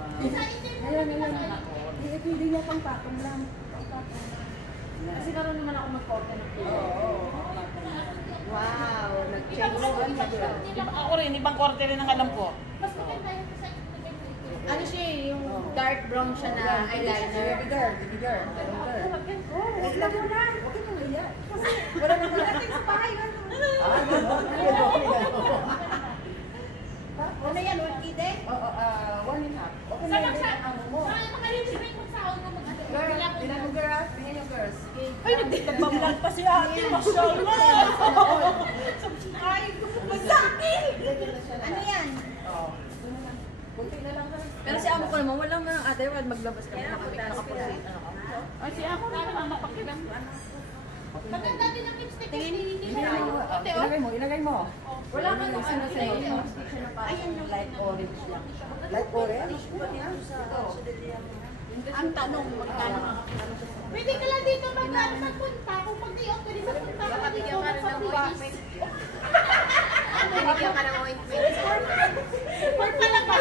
Ngayon. Hindi niya pang patong lang. Kasi karoon naman ako mag-order ng pila. Wow, nag-change siya. Ako rin, ibang korte rin ang alam ko. Mas maganda yung sa ano siya yung dark brown siya na eyeliner. Baby girl. Ilagay mo na. Huwag ka nang iya. Wala nang dating sa bahay. Ano yan, 1 day? Oo, 1.5. Okay na yun ang amo mo. Girl, bilang mo girl. Bilang yung girls. Ay, nagbablog pa si ate. Mashallah! Subscribe! Masakit! Ano yan? Oo. Kunti na lang. Pero si amo ko naman, walang nang ate, wag maglabas kami nakapulit. Ay, si ako naman ang napakilang. Maganda din ang lipstick. Tingin Ilagay mo. wala ka nung ano sa'yo. Ayan yung light orange lang. Light orange? Ang tanong, magkano pwede ka lang dito magpunta. Kung pag-day-off, pwede magpunta ka dito magpa-place. Binigyan ka ng ointment. Report pala ba?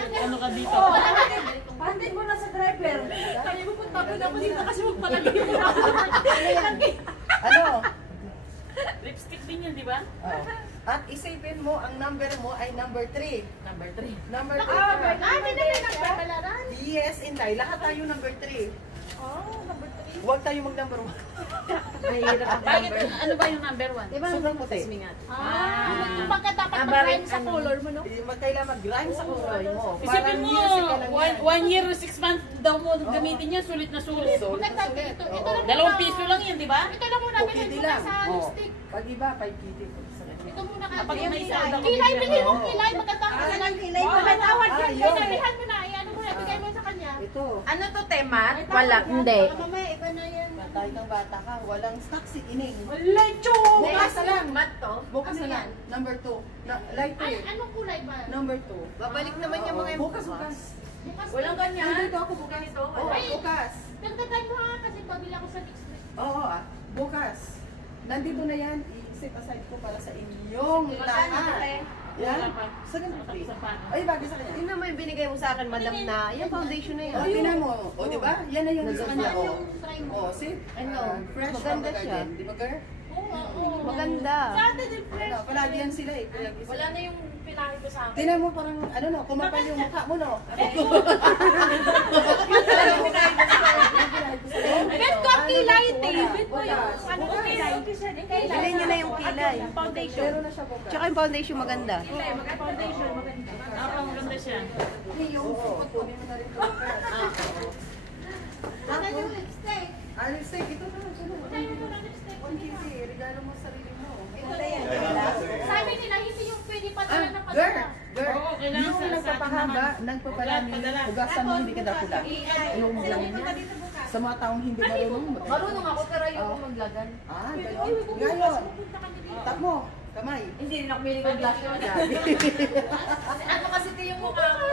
Ano ka dito? Pandin mo na sa driver. Kaya pupunta ko na ako dito kasi magpalagay mo na ako. Ano? Lipstick din yun, di ba? At isipin mo, ang number mo ay number 3. Number 3. Number 3. Hindi na may nagbabalaran. Yes, Inday. Lahat tayo number 3. Number 3. Huwag tayo mag-number 1. Mahirap ang Bakit? number. Ano ba yung number 1? Diba? Sobrang puti. Pagka dapat mag-rhyme sa color mo, no? Kailangan mag-rhyme sa kulay mo. Isipin mo, musical lang yan. 1 year, 6 months daw mo gamitin niya, sulit na sulit. Maganda dito. Ito lang 2 piso lang yan, di ba? Ito lang muna. Okay, Bilhin di mo na lang. sa lipstick. Pag iba, 5 kitty. Ito muna ka. Kapag may sound ako, Kilay, bibigyan bilhin mo. mo. Kilay, maganda ang kilay. kilay. Magandawad yan. Yun. Pinalihan mo na. Ano mo na, bigay mo sa kanya. Ito. Ano to, temat? Wala, hindi. Mamaya, iba na yan. Batay kang bata ka. Walang stock si Ining. Lecho! Bukas na lang. Mat to? Bukas na lang. Number 2. Light pink. Anong kulay ba? Number 2. Babalik naman yung mga Bukas. Bukas. Walang ganyan. Nandito ako bukas. Oo, bukas. Dagdagan mo ha, kasi pabili ako sa next week. Oo, bukas. Nandito na yan. I-set aside ko para sa inyong lahat. Yan. Sa ganun. Ay, bagay sa kanya. Yun naman yung binigay mo sa akin, madam, na yung foundation na O, yun. tinan mo. O, di ba? Yan na yung sa kanya. O, Try mo. o, see? Ano? Fresh from Maganda the siya. garden. Di ba, girl? Oo. Maganda. Sa atin din fresh. Ano, palagi yan sila eh. Wala na yung pinahin ko sa akin. Tinan mo parang, ano no, kumapal yung mukha mo no. Bet ko ang kilay, Bet mo yung ano ko kilay. Bilhin nyo na yung kilay. Foundation. Meron na siya bukas. Tsaka yung foundation maganda. Kilay, foundation, maganda. Maganda siya. Oo, kunin mo na rin ito. Ano yung lipstick? Lipstick, ito na. Tayo mo na lipstick. 1 kitty, regalo mo sa sarili mo. Sabi nila, hindi yung pwede padala na Girl, padala. girl, Oo, kailangan yung sa atin nagpapahaba, naman. nagpapalami, hugasan mo hindi ka dakula. Inom mo lang yan. Sa mga taong hindi marunong. Marunong ako, pero ayoko maglagan. Ganon. Ngayon, tap mo, kamay. Hindi rin ako milig mag-blush yun. Ano kasi ito yung mukha ko?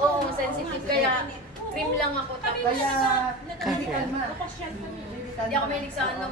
Oo, sensitive. Kaya cream lang ako. Kaya, hindi kalma. Hindi ako milig sa ano,